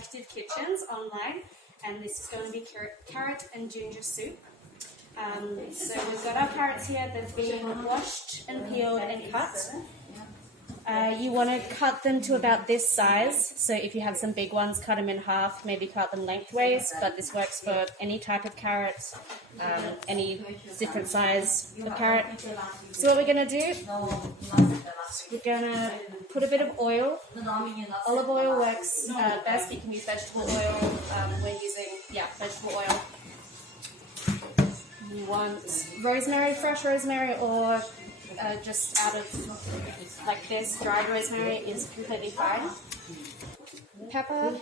Executive Kitchens online, and this is going to be carrot and ginger soup. So we've got our carrots here. They've been washed and peeled and cut. You want to cut them to about this size. So if you have some big ones, cut them in half, maybe cut them lengthways, but this works for any type of carrot, any different size of carrot. So what we're going to do, we're going to put a bit of oil. Olive oil works best. You can use vegetable oil when using, vegetable oil. You want rosemary, fresh rosemary, or just out of like this, dried rosemary is completely fine. Pepper.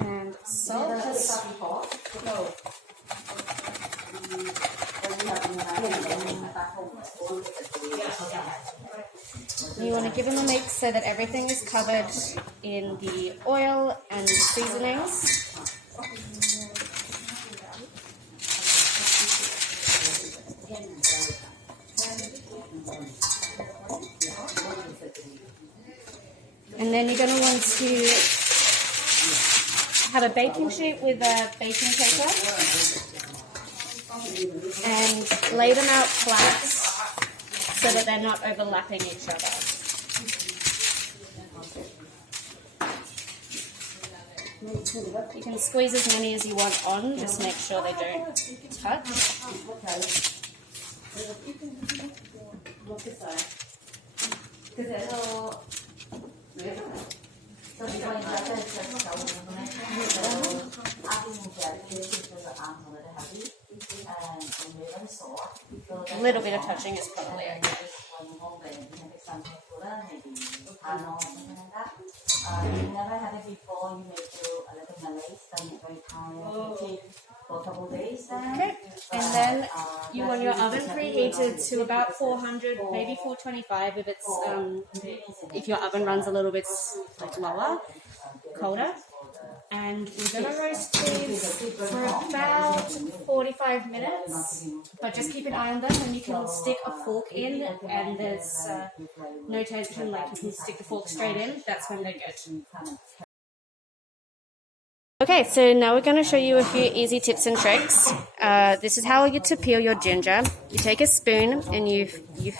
And salt. You want to give them a mix so that everything is covered in the oil and the seasonings. And then you're going to want to have a baking sheet with a baking paper and lay them out flat so that they're not overlapping each other. You can squeeze as many as you want on, just make sure they don't touch. A little bit of touching is probably okay. Okay, and then you want your oven preheated to about 400, maybe 425 if it's if your oven runs a little bit lower, colder. And we're going to roast these for about 45 minutes, but just keep an eye on them, and you can stick a fork in, and there's no tension, like you can stick the fork straight in, that's when they're good. Okay, so now we're going to show you a few easy tips and tricks. This is how you to peel your ginger. You take a spoon and you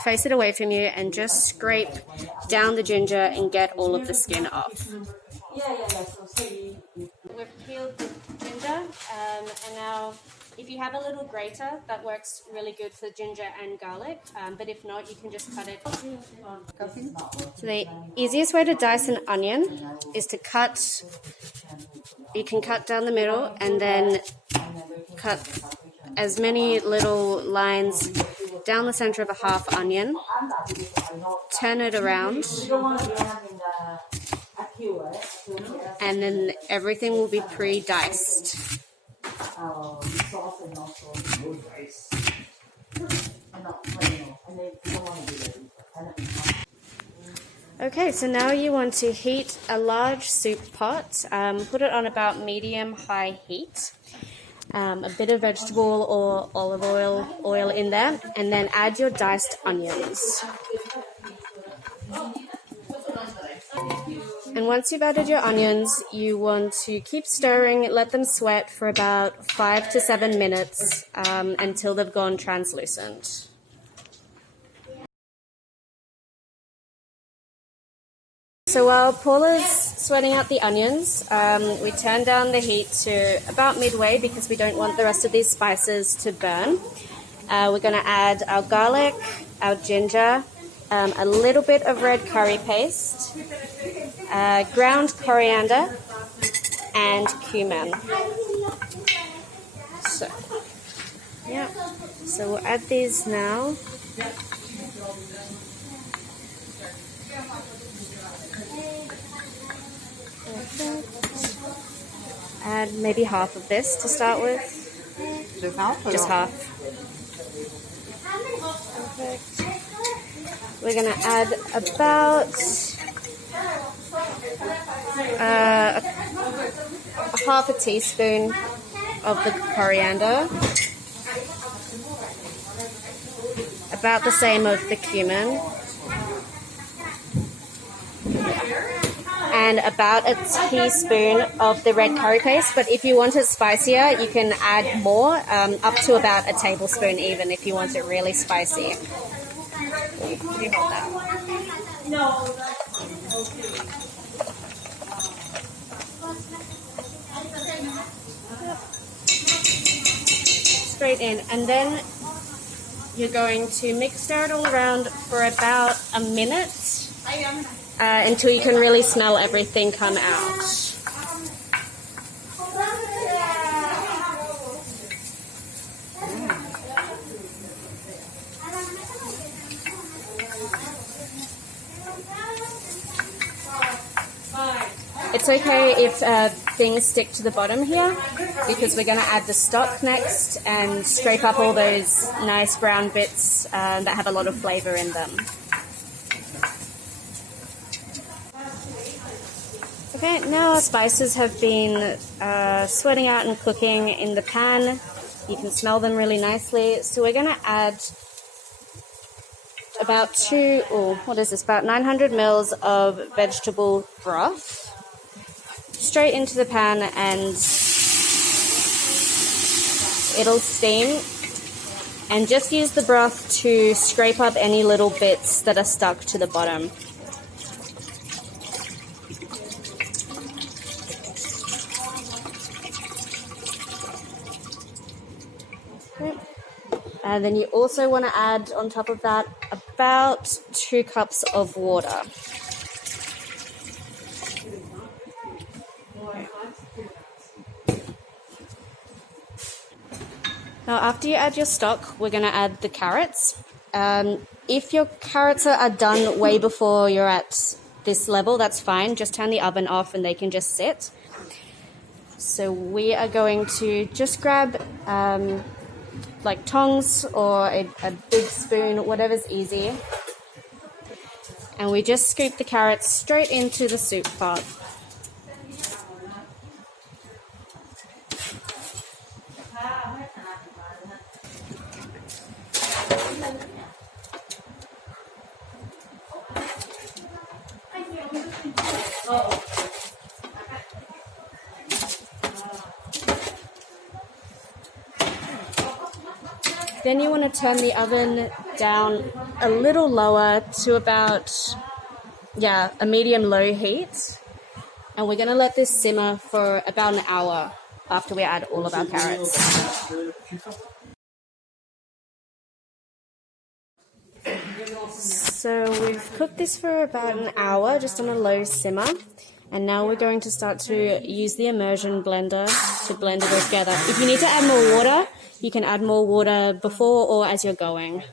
face it away from you and just scrape down the ginger and get all of the skin off. We've peeled the ginger, and now if you have a little grater, that works really good for ginger and garlic, but if not, you can just cut it. So the easiest way to dice an onion is to cut, you can cut down the middle and then cut as many little lines down the center of a half onion, turn it around, and then everything will be pre-diced. Okay, so now you want to heat a large soup pot, put it on about medium-high heat, a bit of vegetable or olive oil in there, and then add your diced onions. And once you've added your onions, you want to keep stirring, let them sweat for about 5 to 7 minutes until they've gone translucent. So while Paula's sweating out the onions, we turn down the heat to about midway because we don't want the rest of these spices to burn. We're going to add our garlic, our ginger, a little bit of red curry paste, ground coriander, and cumin. So we'll add these now. Add maybe half of this to start with. Just half? Just half. Perfect. We're going to add about a half a teaspoon of the coriander, about the same of the cumin. and about a teaspoon of the red curry paste. But if you want it spicier, you can add more, up to about a tablespoon even if you want it really spicy. You hold that. Straight in, and then you're going to mix it all around for about a minute until you can really smell everything come out. It's okay if things stick to the bottom here because we're going to add the stock next and scrape up all those nice brown bits that have a lot of flavor in them. Okay, now our spices have been sweating out and cooking in the pan. You can smell them really nicely. So we're going to add about about 900 mils of vegetable broth straight into the pan, and it'll steam. And just use the broth to scrape up any little bits that are stuck to the bottom. Okay. And then you also want to add on top of that about 2 cups of water. Now, after you add your stock, we're going to add the carrots. If your carrots are done way before you're at this level, that's fine. Just turn the oven off and they can just sit. So we are going to just grab like tongs or a big spoon, whatever's easy. And we just scoop the carrots straight into the soup pot. Then you want to turn the oven down a little lower to about, a medium-low heat. And we're going to let this simmer for about an hour after we add all of our carrots. So we've cooked this for about an hour, just on a low simmer. And now we're going to start to use the immersion blender to blend it all together. If you need to add more water, you can add more water before or as you're going.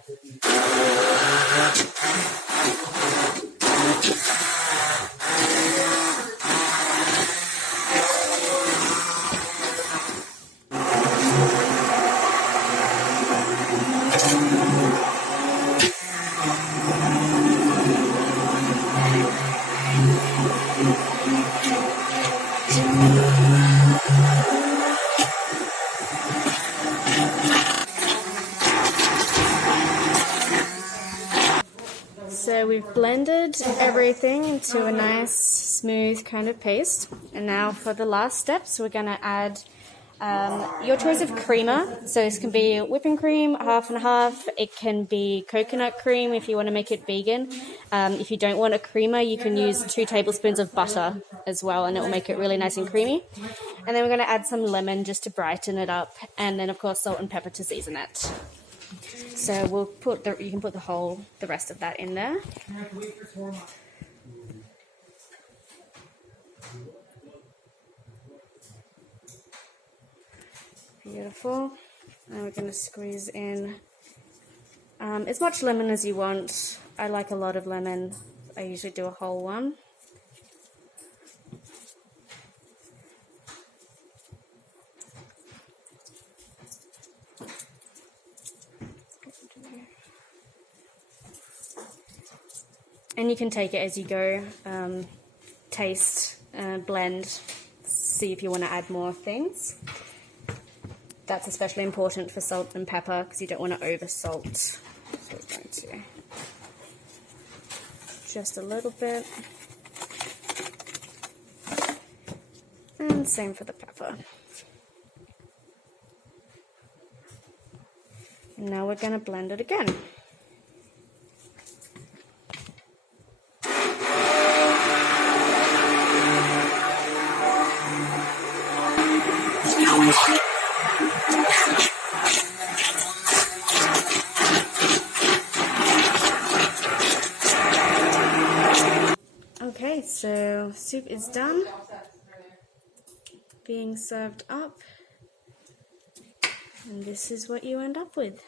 So we've blended everything into a nice smooth kind of paste, and now for the last steps we're going to add your choice of creamer. So this can be whipping cream, half and half. It can be coconut cream if you want to make it vegan. If you don't want a creamer, you can use 2 tablespoons of butter as well, and it will make it really nice and creamy. And then we're going to add some lemon just to brighten it up, and then of course salt and pepper to season it. So we'll put you can put the rest of that in there. Beautiful. And we're going to squeeze in as much lemon as you want. I like a lot of lemon. I usually do a whole one. And you can take it as you go, taste, blend, see if you want to add more things. That's especially important for salt and pepper because you don't want to over salt. So we're going to just a little bit. And same for the pepper. And now we're going to blend it again. Okay, so soup is done, being served up, and this is what you end up with.